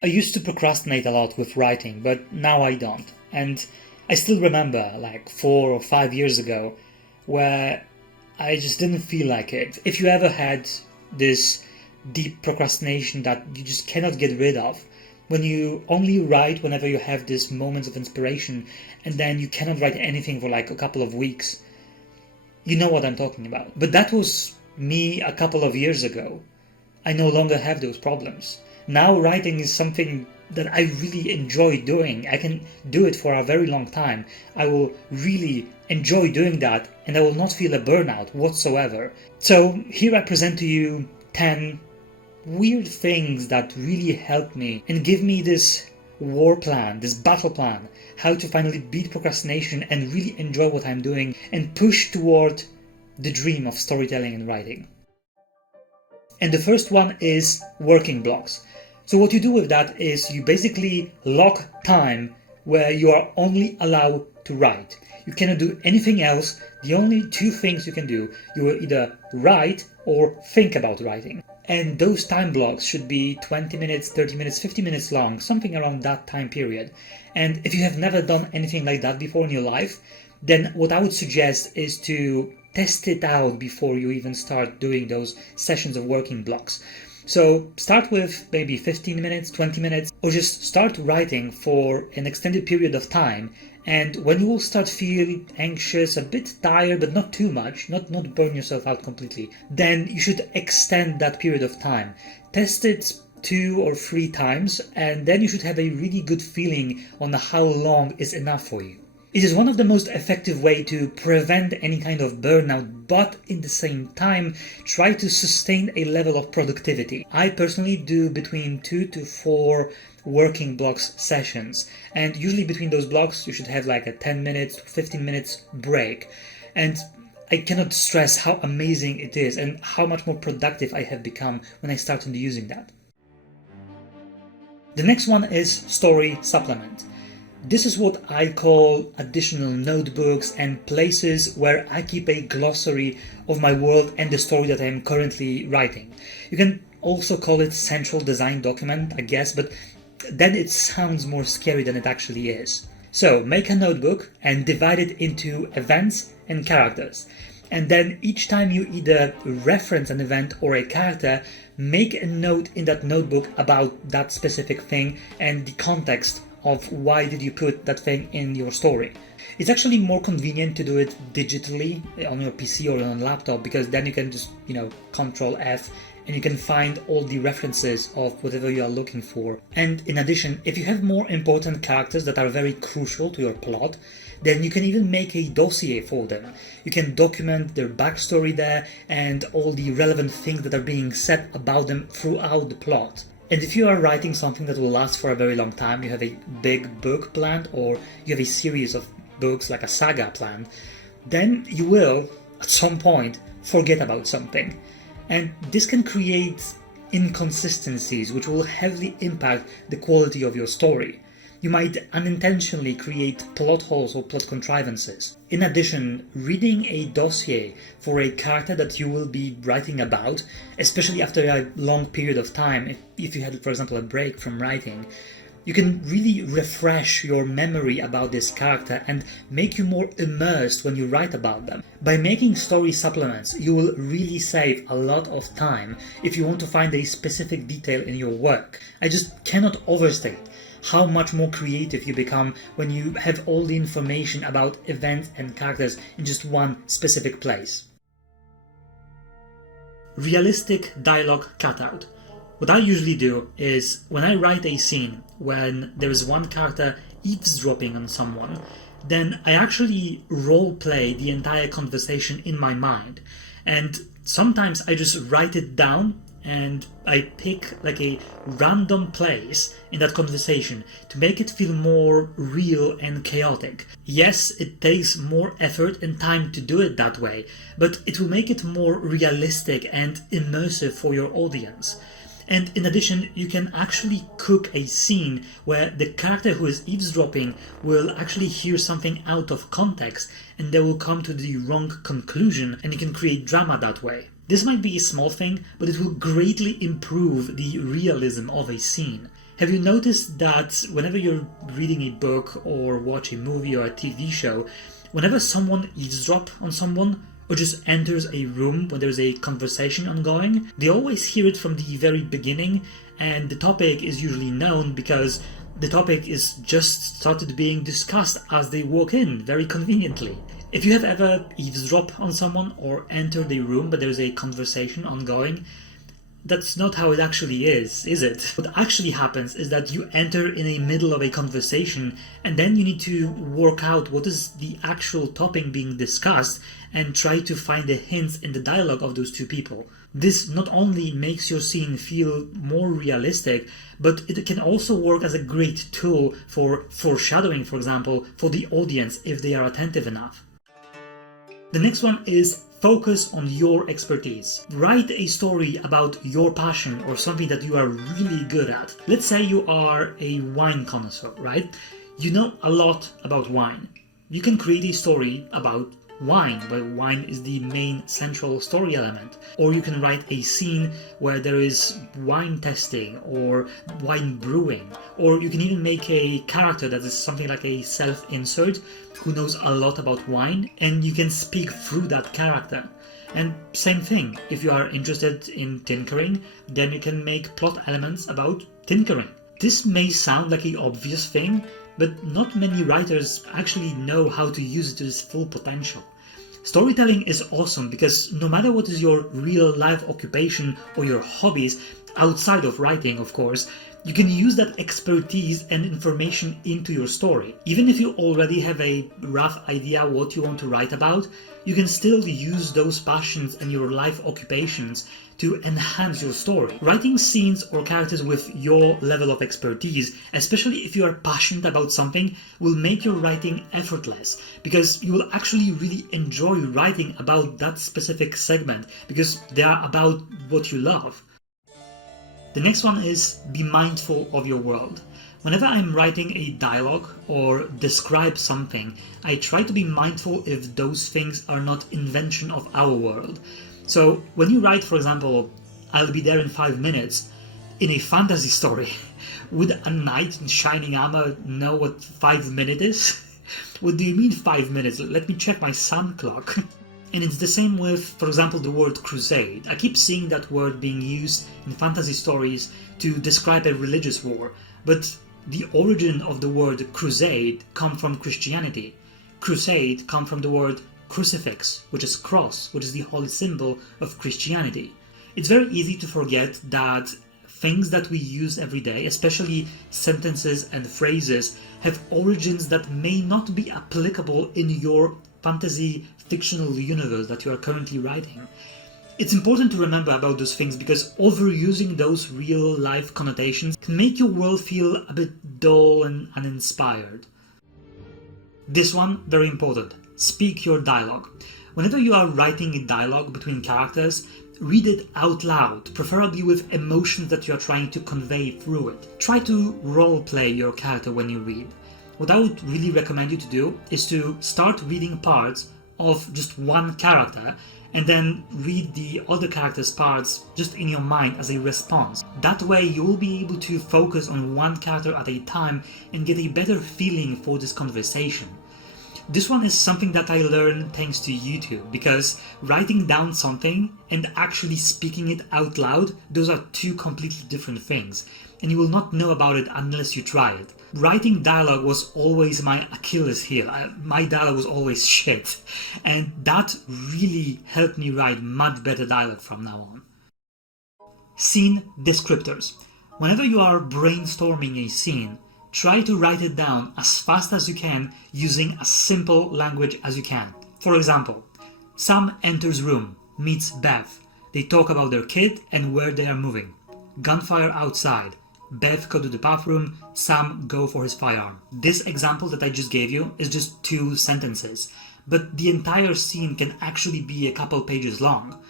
I used to procrastinate a lot with writing, but now I don't. And I still remember, like 4 or 5 years ago, where I just didn't feel like it. If you ever had this deep procrastination that you just cannot get rid of, when you only write whenever you have these moments of inspiration, and then you cannot write anything for like a couple of weeks, you know what I'm talking about. But that was me a couple of years ago. I no longer have those problems. Now writing is something that I really enjoy doing. I can do it for a very long time. I will really enjoy doing that and I will not feel a burnout whatsoever. So here I present to you 10 weird things that really help me and give me this war plan, this battle plan, how to finally beat procrastination and really enjoy what I'm doing and push toward the dream of storytelling and writing. And the first one is working blocks. So what you do with that is you basically lock time where you are only allowed to write. You cannot do anything else. The only two things you can do, you will either write or think about writing. And those time blocks should be 20 minutes, 30 minutes, 50 minutes long, something around that time period. And if you have never done anything like that before in your life, then what I would suggest is to test it out before you even start doing those sessions of working blocks. So start with maybe 15 minutes, 20 minutes, or just start writing for an extended period of time. And when you will start feel anxious, a bit tired, but not too much, not burn yourself out completely, then you should extend that period of time. Test it 2 or 3 times, and then you should have a really good feeling on how long is enough for you. It is one of the most effective way to prevent any kind of burnout, but in the same time, try to sustain a level of productivity. I personally do between 2 to 4 working blocks sessions, and usually between those blocks you should have like a 10 minutes to 15 minutes break. And I cannot stress how amazing it is and how much more productive I have become when I started using that. The next one is story supplement. This is what I call additional notebooks and places where I keep a glossary of my world and the story that I am currently writing. You can also call it central design document, I guess, but then it sounds more scary than it actually is. So make a notebook and divide it into events and characters. And then each time you either reference an event or a character, make a note in that notebook about that specific thing and the context of why did you put that thing in your story. It's actually more convenient to do it digitally on your PC or on a laptop, because then you can just, Control F and you can find all the references of whatever you are looking for. And in addition, if you have more important characters that are very crucial to your plot, then you can even make a dossier for them. You can document their backstory there and all the relevant things that are being said about them throughout the plot. And if you are writing something that will last for a very long time, you have a big book planned, or you have a series of books like a saga planned, then you will, at some point, forget about something. And this can create inconsistencies which will heavily impact the quality of your story. You might unintentionally create plot holes or plot contrivances. In addition, reading a dossier for a character that you will be writing about, especially after a long period of time, if you had, for example, a break from writing, you can really refresh your memory about this character and make you more immersed when you write about them. By making story supplements, you will really save a lot of time if you want to find a specific detail in your work. I just cannot overstate how much more creative you become when you have all the information about events and characters in just one specific place. Realistic dialogue cutout. What I usually do is, when I write a scene when there is one character eavesdropping on someone, then I actually role play the entire conversation in my mind. And sometimes I just write it down and I pick like a random place in that conversation to make it feel more real and chaotic. Yes, it takes more effort and time to do it that way, but it will make it more realistic and immersive for your audience. And in addition, you can actually cook a scene where the character who is eavesdropping will actually hear something out of context and they will come to the wrong conclusion, and you can create drama that way. This might be a small thing, but it will greatly improve the realism of a scene. Have you noticed that whenever you're reading a book or watch a movie or a TV show, whenever someone eavesdrops on someone or just enters a room when there's a conversation ongoing, they always hear it from the very beginning, and the topic is usually known because the topic is just started being discussed as they walk in, very conveniently. If you have ever eavesdropped on someone or entered a room but there's a conversation ongoing, that's not how it actually is it? What actually happens is that you enter in the middle of a conversation and then you need to work out what is the actual topic being discussed and try to find the hints in the dialogue of those two people. This not only makes your scene feel more realistic, but it can also work as a great tool for foreshadowing, for example, for the audience if they are attentive enough. The next one is focus on your expertise. Write a story about your passion or something that you are really good at. Let's say you are a wine connoisseur, right? You know a lot about wine. You can create a story about wine, where wine is the main central story element. Or you can write a scene where there is wine testing or wine brewing. Or you can even make a character that is something like a self-insert who knows a lot about wine, and you can speak through that character. And same thing, if you are interested in tinkering, then you can make plot elements about tinkering. This may sound like an obvious thing, but not many writers actually know how to use it to its full potential. Storytelling is awesome because no matter what is your real life occupation or your hobbies, outside of writing of course, you can use that expertise and information into your story. Even if you already have a rough idea what you want to write about, you can still use those passions and your life occupations to enhance your story. Writing scenes or characters with your level of expertise, especially if you are passionate about something, will make your writing effortless because you will actually really enjoy writing about that specific segment because they are about what you love. The next one is be mindful of your world. Whenever I'm writing a dialogue or describe something, I try to be mindful if those things are not invention of our world. So when you write, for example, I'll be there in 5 minutes, in a fantasy story, would a knight in shining armor know what 5 minutes is? What do you mean 5 minutes? Let me check my sun clock. And it's the same with, for example, the word crusade. I keep seeing that word being used in fantasy stories to describe a religious war, but the origin of the word crusade comes from Christianity. Crusade comes from the word crucifix, which is cross, which is the holy symbol of Christianity. It's very easy to forget that things that we use every day, especially sentences and phrases, have origins that may not be applicable in your fantasy fictional universe that you are currently writing. It's important to remember about those things because overusing those real life connotations can make your world feel a bit dull and uninspired. This one, very important. Speak your dialogue. Whenever you are writing a dialogue between characters, read it out loud, preferably with emotions that you are trying to convey through it. Try to role-play your character when you read. What I would really recommend you to do is to start reading parts of just one character and then read the other character's parts just in your mind as a response. That way you will be able to focus on one character at a time and get a better feeling for this conversation. This one is something that I learned thanks to YouTube, because writing down something and actually speaking it out loud, those are two completely different things, and you will not know about it unless you try it. Writing dialogue was always my Achilles heel. My dialogue was always shit, and that really helped me write much better dialogue from now on. Scene descriptors. Whenever you are brainstorming a scene, try to write it down as fast as you can using as simple language as you can. For example, Sam enters room, meets Bev. They talk about their kid and where they are moving. Gunfire outside. Bev go to the bathroom, Sam go for his firearm. This example that I just gave you is just 2 sentences, but the entire scene can actually be a couple pages long.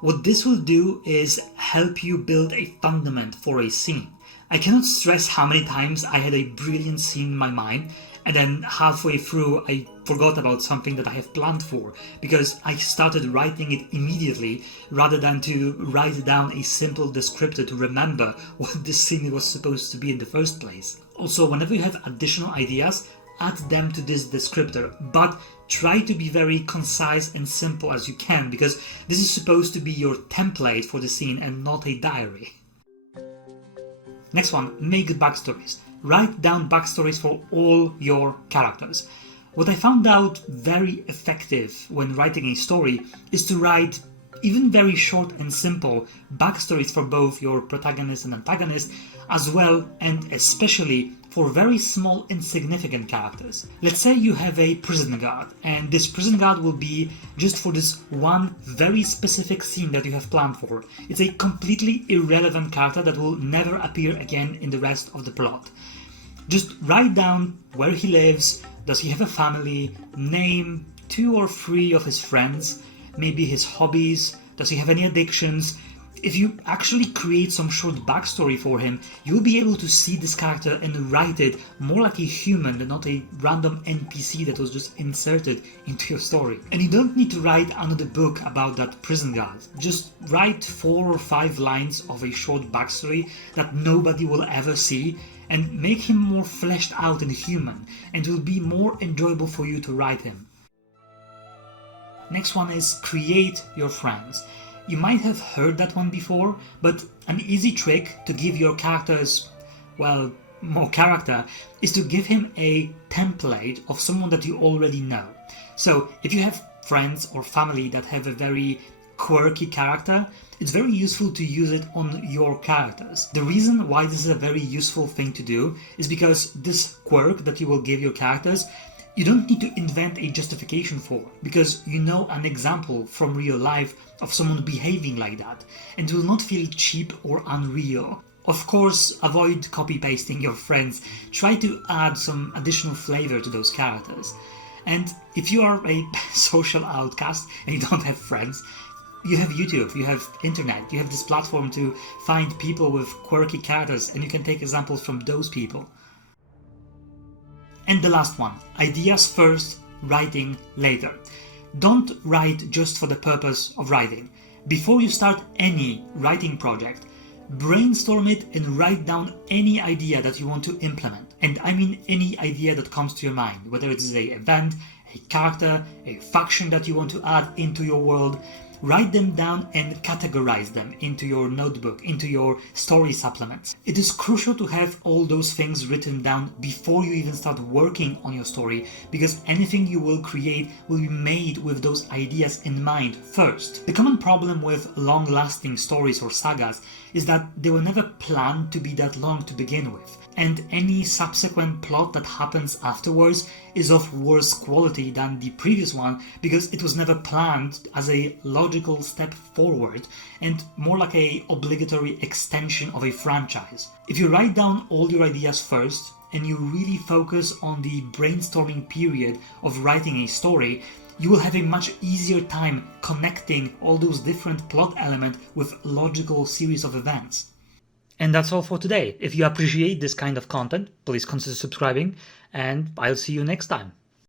What this will do is help you build a fundament for a scene. I cannot stress how many times I had a brilliant scene in my mind, And then halfway through, I forgot about something that I have planned for, because I started writing it immediately rather than to write down a simple descriptor to remember what this scene was supposed to be in the first place. Also, whenever you have additional ideas, add them to this descriptor, but try to be very concise and simple as you can, because this is supposed to be your template for the scene and not a diary. Next one, make backstories. Write down backstories for all your characters. What I found out very effective when writing a story is to write even very short and simple backstories for both your protagonist and antagonist, as well and especially for very small insignificant characters. Let's say you have a prison guard, and this prison guard will be just for this one very specific scene that you have planned for. It's a completely irrelevant character that will never appear again in the rest of the plot. Just write down where he lives, does he have a family, name 2 or 3 of his friends, maybe his hobbies, does he have any addictions. If you actually create some short backstory for him, you'll be able to see this character and write it more like a human and not a random NPC that was just inserted into your story. And you don't need to write another book about that prison guard. Just write 4 or 5 lines of a short backstory that nobody will ever see, and make him more fleshed out and human, and it will be more enjoyable for you to write him. Next one is create your friends. You might have heard that one before, but an easy trick to give your characters, well, more character, is to give him a template of someone that you already know. So if you have friends or family that have a very quirky character, it's very useful to use it on your characters. The reason why this is a very useful thing to do is because this quirk that you will give your characters, you don't need to invent a justification for, because you know an example from real life of someone behaving like that, and it will not feel cheap or unreal. Of course, avoid copy-pasting your friends. Try to add some additional flavor to those characters. And if you are a social outcast and you don't have friends, you have YouTube, you have internet, you have this platform to find people with quirky characters, and you can take examples from those people. And the last one, ideas first, writing later. Don't write just for the purpose of writing. Before you start any writing project, brainstorm it and write down any idea that you want to implement. And I mean any idea that comes to your mind, whether it's an event, a character, a faction that you want to add into your world. Write them down and categorize them into your notebook, into your story supplements. It is crucial to have all those things written down before you even start working on your story, because anything you will create will be made with those ideas in mind first. The common problem with long-lasting stories or sagas is that they were never planned to be that long to begin with, and any subsequent plot that happens afterwards is of worse quality than the previous one because it was never planned as a logical step forward and more like a obligatory extension of a franchise. If you write down all your ideas first and you really focus on the brainstorming period of writing a story, you will have a much easier time connecting all those different plot elements with logical series of events. And that's all for today. If you appreciate this kind of content, please consider subscribing, and I'll see you next time.